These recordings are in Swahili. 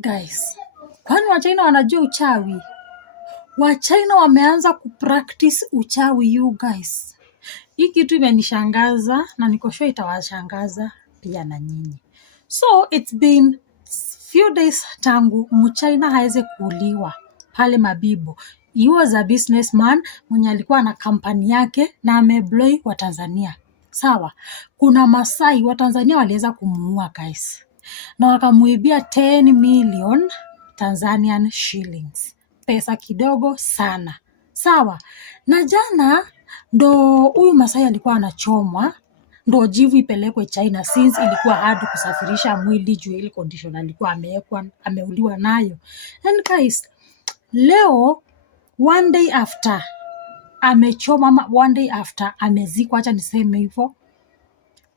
Guys, kwani Wachina wanajua uchawi? Wachina wameanza kupractice uchawi, you guys. Hii kitu imenishangaza na niko sure itawashangaza pia na nyinyi. So it's been few days tangu Mchina haweze kuuliwa pale Mabibo. He was a businessman mwenye alikuwa na kampani yake na amebloy wa Tanzania. Sawa, kuna Masai wa Tanzania waliweza kumuua guys, na wakamuibia 10 million Tanzanian shillings. Pesa kidogo sana. Sawa, na jana ndo huyu Masai alikuwa anachomwa, ndo jivu ipelekwe China since ilikuwa hard kusafirisha mwili juu ile condition alikuwa ameuliwa nayo. And guys, leo one day after amechoma, one day after amezikwa, acha niseme hivyo,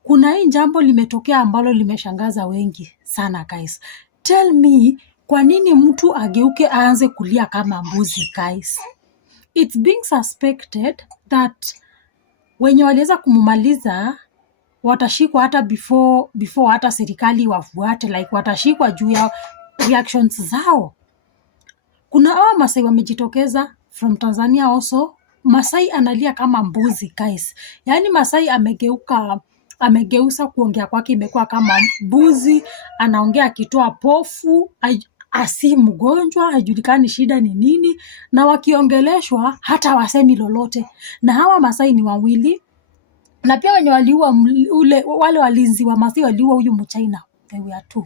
kuna hii jambo limetokea ambalo limeshangaza wengi sana guys. Tell me, kwa nini mtu ageuke aanze kulia kama mbuzi guys? It's being suspected that wenye waliweza kumumaliza watashikwa hata before hata serikali wafuate, like watashikwa juu ya reactions zao. Kuna hao Masai wamejitokeza from Tanzania also. Masai analia kama mbuzi guys. Yaani Masai amegeuza kuongea kwake imekuwa kama mbuzi, anaongea akitoa pofu, asi mgonjwa, hajulikani shida ni nini, na wakiongeleshwa hata wasemi lolote. Na hawa Masai ni wawili, na pia wenye waliua wale walinzi wa Masai waliua huyu Mchina, they were 2.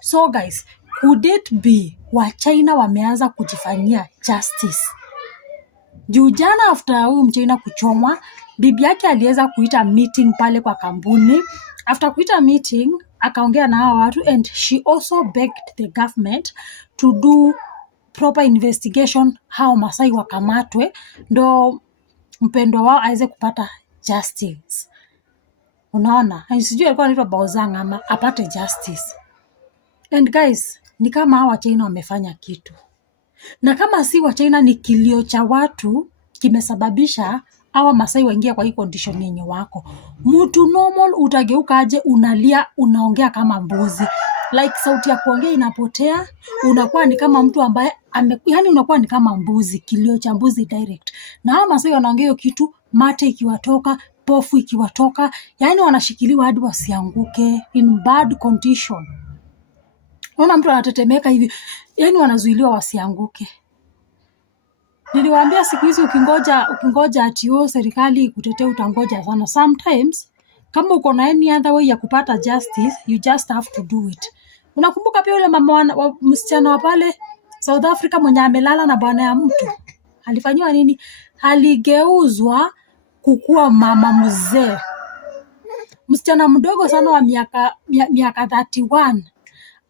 So guys, could it be Wachina wameanza kujifanyia justice? Juu jana after huyu Mchina kuchomwa, bibi yake aliweza kuita meeting pale kwa kampuni. After kuita meeting, akaongea na hao watu, and she also begged the government to do proper investigation, hao Masai wakamatwe ndo mpendwa wao aweze kupata justice. Unaona? Sijui alikuwa anaitwa Baozang ama apate justice. And guys, ni kama hao Wachina wamefanya kitu. Na kama si Wachina, ni kilio cha watu kimesababisha hawa Masai waingia kwa hii condition yenye wako. Mtu normal utageuka aje unalia, unaongea kama mbuzi. Like sauti ya kuongea inapotea, unakuwa ni kama mtu ambaye yani unakuwa ni kama mbuzi, kilio cha mbuzi direct. Na hawa Masai wanaongea hiyo kitu, mate ikiwatoka, pofu ikiwatoka, yani wanashikiliwa hadi wasianguke in bad condition. Unaona mtu anatetemeka hivi, yani wanazuiliwa wasianguke. Niliwaambia siku hizi ukingoja ati serikali ikutetee utangoja sana. Sometimes kama uko na any other way ya kupata justice, you just have to do it. Unakumbuka pia yule mama msichana wa pale South Africa mwenye amelala na bwana ya mtu? Alifanywa nini? Aligeuzwa kukua mama mzee. Msichana mdogo sana wa miaka 31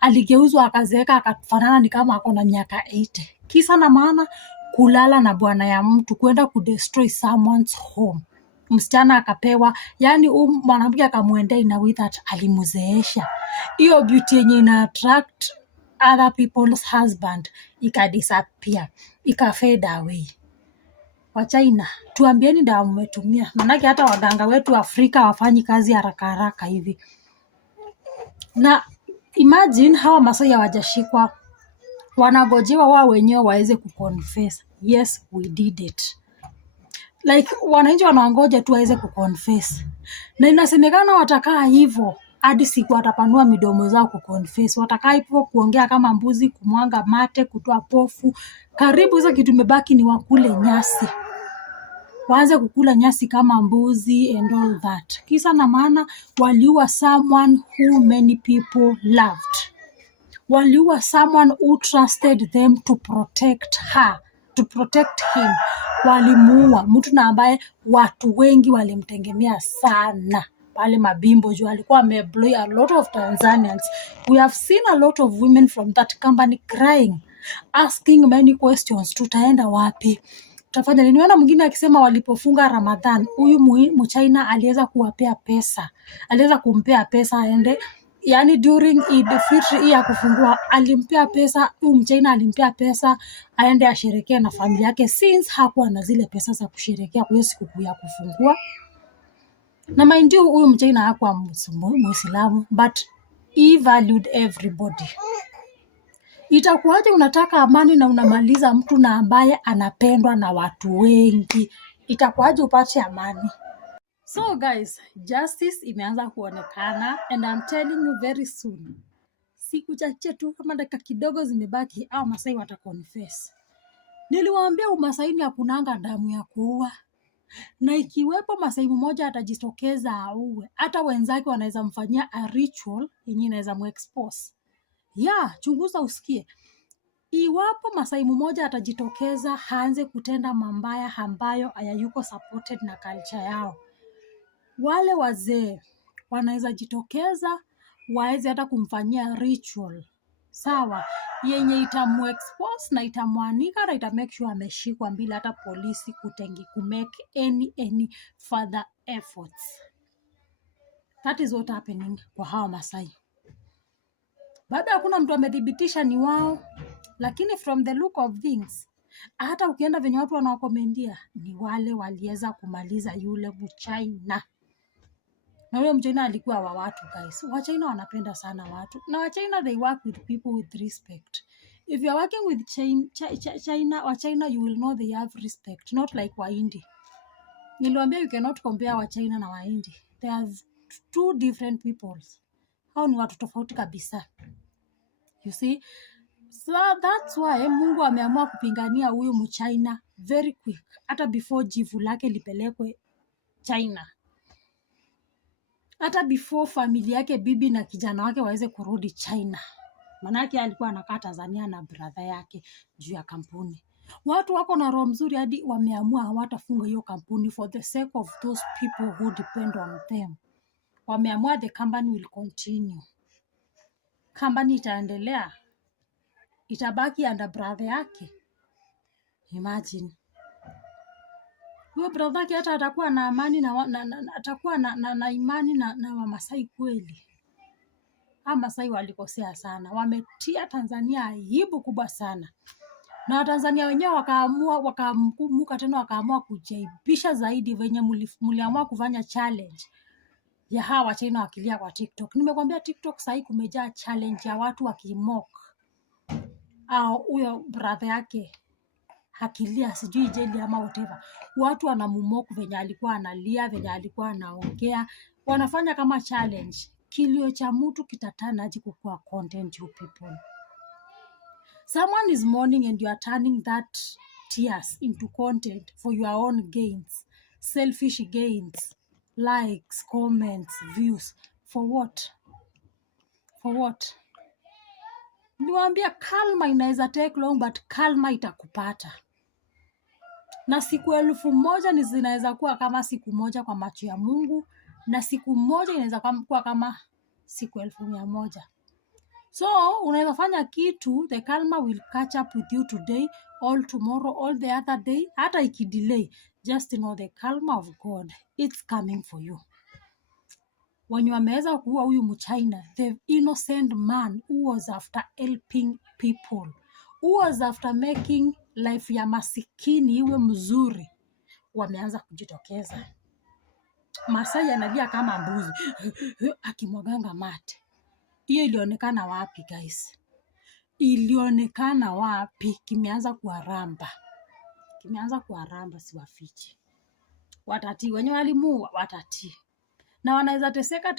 aligeuzwa akazeeka akafanana ni kama ako na miaka 80. Kisa na maana kulala na bwana ya mtu, kwenda kudestroy someone's home. Msichana akapewa, yani mwanamke akamuendea in a way that alimuzeesha. Hiyo beauty yenye ina attract other people's husband ikadisappear, ikafade away. Wachina, tuambieni dawa mmetumia. Manake hata waganga wetu Afrika wafanyi kazi haraka hivi. Na imagine hawa Masai hawajashikwa, wanagojewa wao wenyewe waweze kuconfess. Yes, we did it. Like wananchi wanaongoja tu waweze kuconfess. Na inasemekana watakaa hivyo hadi siku watapanua midomo zao kuconfess. Watakaa hivyo kuongea kama mbuzi, kumwanga mate, kutoa pofu. Karibu hizo kitu imebaki ni wakule nyasi. Waanze kukula nyasi kama mbuzi and all that. Kisa na maana waliua someone who many people loved. Waliua someone who trusted them to protect her, to protect him walimuua, mtu na ambaye watu wengi walimtegemea sana pale Mabimbo juu alikuwa ameemploy a lot of Tanzanians. We have seen a lot of women from that company crying, asking many questions, tutaenda wapi, tutafanya nini? Niona mwingine akisema walipofunga Ramadhan, huyu Mchina aliweza kuwapea pesa, aliweza kumpea pesa aende, yani during Eid Fitr ya kufungua alimpea pesa, huyu Mchina alimpea pesa aende asherekea na familia yake, since hakuwa na zile pesa za kusherekea kwa siku ya kufungua. Na mind you, huyu Mchina hakuwa Muislamu, but he valued everybody. Itakuwaje unataka amani na unamaliza mtu na ambaye anapendwa na watu wengi? Itakuwaje upate amani? So guys, justice imeanza kuonekana, and I'm telling you very soon, siku chache tu kama dakika kidogo zimebaki, au Masai wataconfess. Niliwaambia Umasaini hakunanga damu ya kuua, na ikiwepo Masai mmoja atajitokeza auwe, hata wenzake wanaweza mfanyia a ritual yenye inaweza muexpose. Chunguza usikie. Iwapo Masai mmoja atajitokeza haanze kutenda mambaya ambayo hayayuko supported na culture yao, wale wazee wanaweza jitokeza waeze hata kumfanyia ritual, sawa, yenye itamuexpose na itamuanika na itamake sure ameshikwa bila hata polisi kumake any further efforts. That is what happening kwa hawa Masai. Bado hakuna mtu amethibitisha ni wao, lakini from the look of things, hata ukienda venye watu wanawakomendia, ni wale waliweza kumaliza yule Mchina. Na yule Mchina alikuwa wa watu guys. Wachina wanapenda sana watu. Na Wachina, they work with people with respect. If you are working with Wachina, you will know they have respect, not like Wahindi. Niliwaambia you cannot compare Wachina na Wahindi. They are two different peoples. Hao ni watu tofauti kabisa. You see? So that's why Mungu ameamua kupingania huyu Mchina very quick, hata before jivu lake lipelekwe China, hata before familia yake, bibi na kijana wake waweze kurudi China. Manake alikuwa anakaa Tanzania na brother yake juu ya kampuni. Watu wako na roho mzuri hadi wameamua hawatafunga hiyo kampuni for the sake of those people who depend on them. Wameamua the company will continue. Company itaendelea, itabaki under brother yake. Imagine. Huyo brother yake hata atakuwa na amani atakuwa na imani na Wamasai kweli. Masai walikosea sana. Wametia Tanzania aibu kubwa sana. Na Watanzania wenyewe wakaamka tena wakaamua kujaibisha zaidi venye muliamua kufanya challenge ya hawa Wachina wakilia kwa TikTok. Nimekwambia TikTok sahi kumejaa challenge ya watu wakimock au huyo brother yake hakilia sijui jeli ama whatever. Watu wanamumock venye alikuwa analia, venye alikuwa anaongea. Wanafanya kama challenge. Kilio cha mtu kitatanaji kukua content, you people. Someone is mourning and you are turning that tears into content for your own gains. Selfish gains. Likes, comments, views. For what? For what? Niwaambia kalma inaweza take long, but kalma itakupata. Na siku 1000 ni zinaweza kuwa kama siku moja kwa macho ya Mungu, na siku moja inaweza kuwa kama siku 1,100. So unaweza fanya kitu, the karma will catch up with you today, all tomorrow, all the other day. Hata ikidelay, just know the karma of God, it's coming for you. When wameweza kuua huyu Mchina, the innocent man who was after helping people, who was after making life ya masikini iwe mzuri, wameanza kujitokeza. Masai analia kama mbuzi akimwaganga mate. Hiyo ilionekana wapi guys? Ilionekana wapi? Kimeanza kuaramba. Kimeanza kuaramba, siwafichi. Watati wenye walimuua watati. Na wanaweza teseka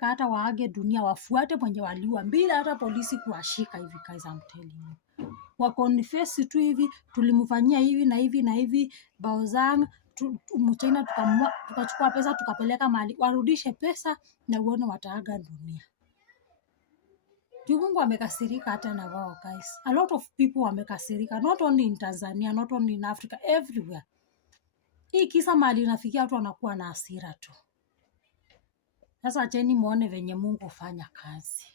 hata waage dunia, wafuate mwenye waliua bila hata polisi kuwashika hivi guys, I'm telling you. Wakonfess tu hivi, tulimfanyia hivi na hivi na hivi, Baozang Mchina tukachukua pesa tukapeleka mali, warudishe pesa na uone wataaga dunia. Mungu amekasirika hata na wao guys. A lot of people wamekasirika, not only in Tanzania, not only in Africa, everywhere. Hii kisa mali inafikia watu wanakuwa na hasira tu. Sasa acheni muone venye Mungu hufanya kazi.